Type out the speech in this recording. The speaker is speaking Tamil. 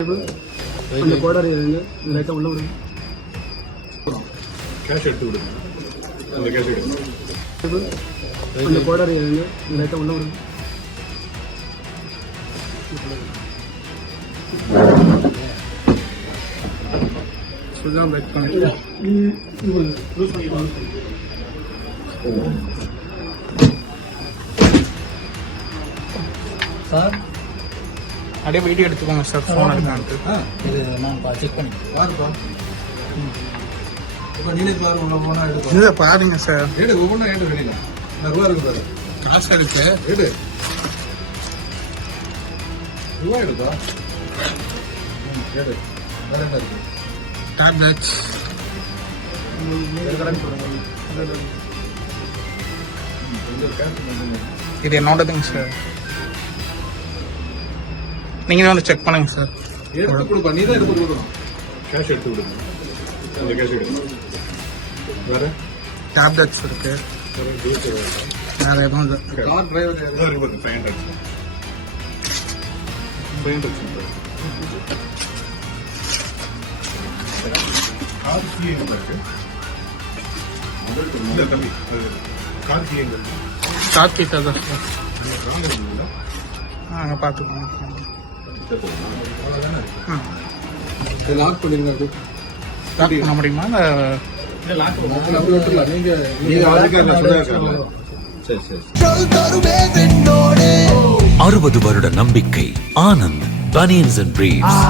அந்த கோடாரி வைங்க லைட்டாக உள்ள விடுங்க கேஷ் எடுத்து விடுங்க அந்த கேஷ் எடுத்து அந்த கோடாரி லைட்டாக உள்ள விடுங்க சார் அப்படியே வீடியோ எடுத்துக்கோங்க சார் ஃபோன் எடுக்கான்ட்டு இது நான் செக் பண்ணி பாருப்பா இப்போ. நீனே பாரு உள்ள போனா எடுப்பா இல்லை பாருங்க சார். எடு ஒவ்வொன்றா எடு வெளியில. நான் ரூபா இருக்கு பாரு. காசு இருக்கு. எடு. ரூபா எடுப்பா எடு. வேற என்ன இருக்கு? டேப்லெட்ஸ் இது என்னோடதுங்க சார். நீங்களே வந்து செக் பண்ணுங்க சார் எடுத்து கொடுப்பா நீ தான் எடுத்து கொடுக்கணும். கேஷ் எடுத்து விடுங்க அந்த கேஷ் எடுங்க வேற? டேப்லெட்ஸ் இருக்கு. வேற எதுவும் இல்லை. கார் டிரைவர் யாரு? Five hundred five hundred car key எங்க இருக்கு? இந்த தம்பி கார் கீ எங்க இருக்கு? ஸ்டாக் கிட்ட தான் சார் வாங்க இருக்குல்ல? நாங்க பார்த்துக்கோங்க இதை லாக் பண்ணிருங்க அது. லாக் பண்ண முடியுமா? இல்லை அப்படி விட்டுறலாம் நீங்க நீங்க அதுக்கு அந்த சொல்லிருக்கீங்களா? சரி சரி அறுபது வருட நம்பிக்கை ஆனந்த் பனியன்ஸ் அண்ட் பிரீவ்ஸ்